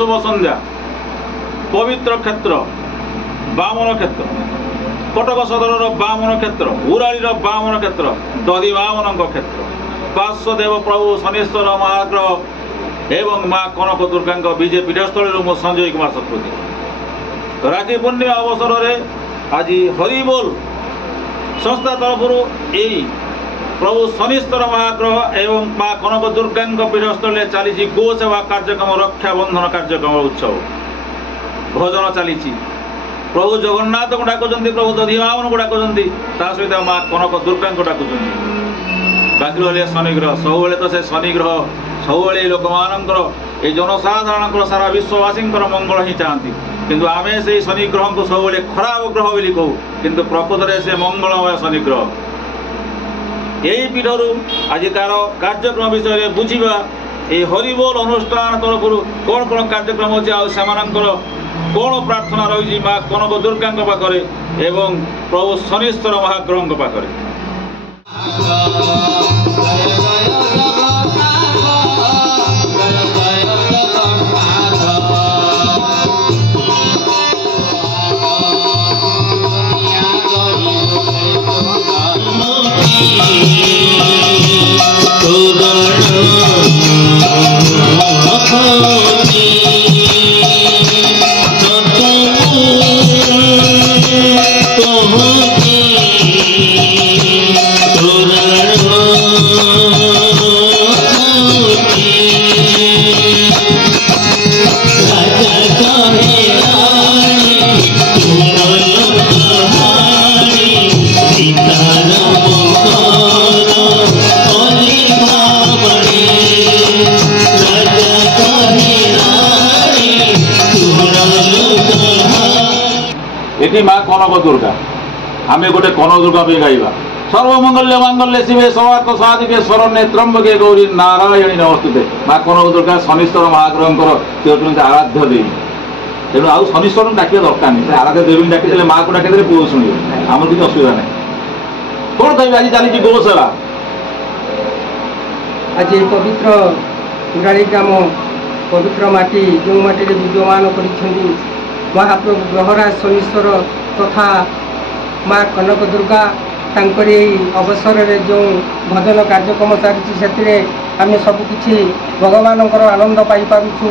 शुभ संध्या पवित्र क्षेत्र बामन क्षेत्र कटक सदर बामन क्षेत्र उराड़ी बामन क्षेत्र दधी बामन क्षेत्र पार्श्वदेव प्रभु शनीश्वर महाग्रह एवं माँ कनक दुर्गा विजय पीठस्थल मो संजय कुमार शतपथी राखी पूर्णिमा अवसर में आज हरिबोल संस्था तरफ यही प्रभु शनीश्वर महाग्रह एवं माँ कनक दुर्गा पीठस्थल चली गो सेवा कार्यक्रम रक्षा बंधन कार्यक्रम उत्सव भजन चली प्रभु जगन्नाथ को डाकुं प्रभु दधिवामन को डाकुं सहित माँ कनक दुर्गा को डाकुं बाकी रही शनिग्रह सब तो से शनिग्रह सब लोक मान ये जनसाधारण सारा विश्ववासी मंगल ही चाहती किंतु आमे से शनिग्रह को सब खराब ग्रह बोली कहू किंतु प्रकृत में से मंगलमय शनिग्रह यही पीठर आज कार कार्यक्रम विषय में बुझा ये हरिबोल अनुष्ठान तरफ कौन कौन कार्यक्रम अच्छे आर कौन प्रार्थना रही माँ कनक दुर्गा पाखे एवं प्रभु शनीश्वर महाग्रह पाखे ये माँ कनक दुर्गा आम गोटे कनक दुर्गा भी गाइबा सर्वमंगल्य मांगल्य शिवे सर्वार्थ साधिके शरण्ये त्र्यंबके गौरी नारायणी नमस्ते माँ कनक दुर्गा शनीश्वर महाग्रह आराध्य देवी तेणु आउ शनीश्वर डाक दरकार नहीं आराध्य देवी डाक माँ को डाक पुओ शुणे आम किसी असुविधा नहीं कौन कह आज चली गो सेवा आज पवित्र उराड़ी ग्राम पवित्र माटी जो माटी विद्यमान कर महाप्रभु ग्रहराज शनीश्वर तथा माँ कनक दुर्गा तांकरी अवसर में जो भजन कार्यक्रम चलती आम सबकि भगवान आनंद पाइपु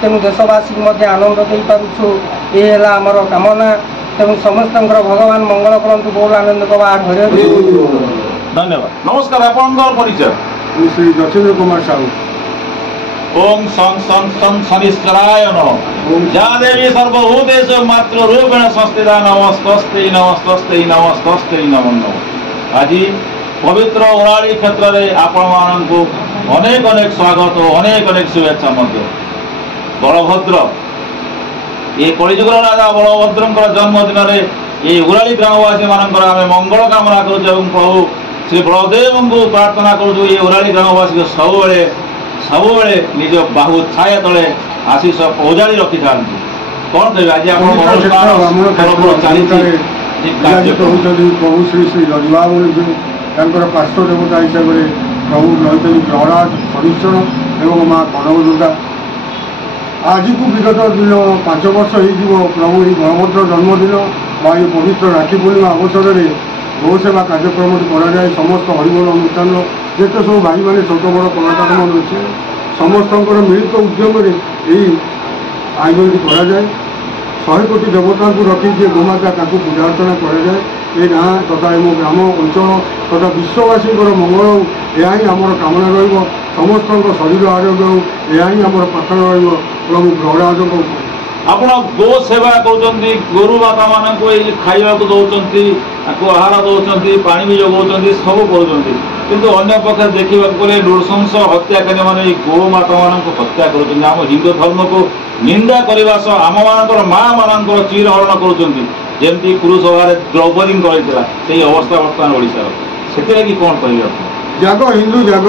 तेणु देशवासी आनंद दे पार्छू ये आमर कामना तेणु समस्त भगवान मंगल करतु बहुत आनंद कबार धन्यवाद नमस्कार आपन परिचय श्री दक्षिण कुमार साहू ओम सं सं सं शनिश्चराय नमः या देवी सर्वभूतेषु मातृ रूपेण संस्थिता नमस्तस्ते नमस्तस्ते नमस्तस्ते नमो नमः आज पवित्र उराड़ी क्षेत्र में आपण मानकु अनेक अनेक स्वागत अनेक अनेक शुभेच्छा मध्य बलभद्र ये कलिजुगर राजा बलभद्र जन्मदिन में ये उराड़ी ग्रामवासी मानकर आम मंगल कामना करूँ प्रभु श्री बलदेव को प्रार्थना करूँ ये उराड़ी ग्रामवासी सब निज बाहु छाया तले आशीष पौजाड़ी रखी था कौन कह आज प्रभु श्री श्री रजबाबन पार्श्व देवता हिसाब से प्रभु रही ग्रहराज शनीश्वर एवं माँ कनक दुर्गा आज को विगत दिन 5 वर्ष हो प्रभु ये बलभद्र जन्मदिन बा ये पवित्र राखी पूर्णिमा अवसर में गो सेवा कार्यक्रम कराए समस्त हरिबोल अनुष्ठान जिते सब भाई मैंने छोट बड़ कलाकार मान अच्छे समस्त मिलित उद्यम आयोजन कराए 100 कोटी देवता को रखी गोमाता पूजा अर्चना कराए ये गाँ तथा एम ग्राम अंचल तथा विश्ववासी मंगल यह ही आमर कामना समस्त शरीर आरोग्य यह ही आमर प्रार्थना प्रभु ग्रहराज आपण गो सेवा कर गोरु माता मान खावा दौरान आहार दौरान पानी भी जगौन सब कर पक्ष देखा गले नृशंस हत्याकारी मैंने गो माता मान हत्या कर हिंदू धर्म को निंदा करने सह आम मान माँ मान चिरहरण करमती कुरुसभा द्रौपदी कर अवस्था बर्तमान ओडिशा से कौन कह जाग हिंदू जाग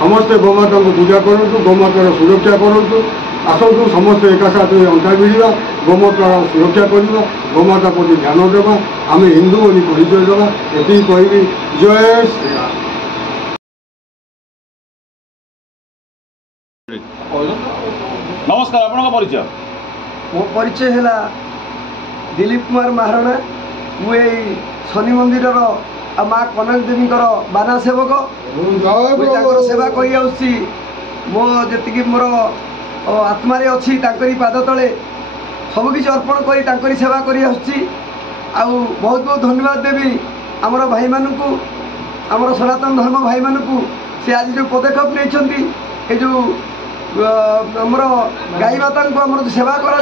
समस्ते गोमाता को पूजा करूँ गोमातार सुरक्षा करूँ आसतु समस्ते एक साथ अंटा भिड़ा गोमातार सुरक्षा करवा गोमाता प्रति ध्यान देवा आम हिंदू बोली परिचय देवा ये कहबी जय श्री राम। नमस्कार आपन परिचय मो परिचय है दिलीप कुमार महाराणा मुझे शनि मंदिर माँ कनक देवी बाना सेवक मुझे सेवा कर मो जी मोर आत्मा अच्छी पाद तले सबकि अर्पण कर सेवा कर बहुत बहुत धन्यवाद देवी आमर भाई मानू आमर सनातन धर्म भाई मानू सी आज जो पदक्षेप नहीं जो आमर गाई माता को आम सेवा करा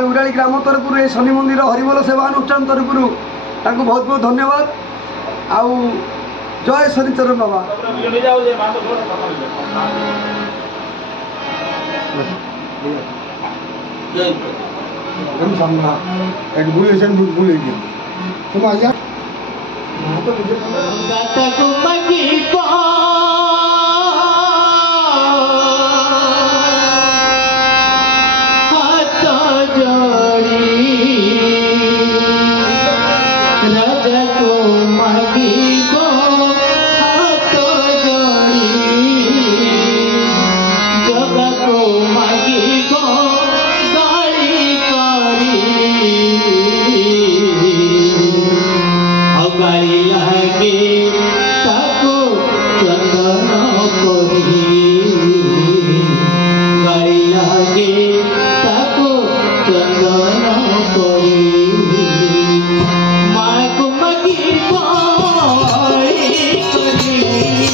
उराली ग्राम तरफ शनि मंदिर हरिबोल सेवा अनुष्ठान तरफ बहुत बहुत धन्यवाद आउ जय शनिचरण बाबा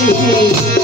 Thank you.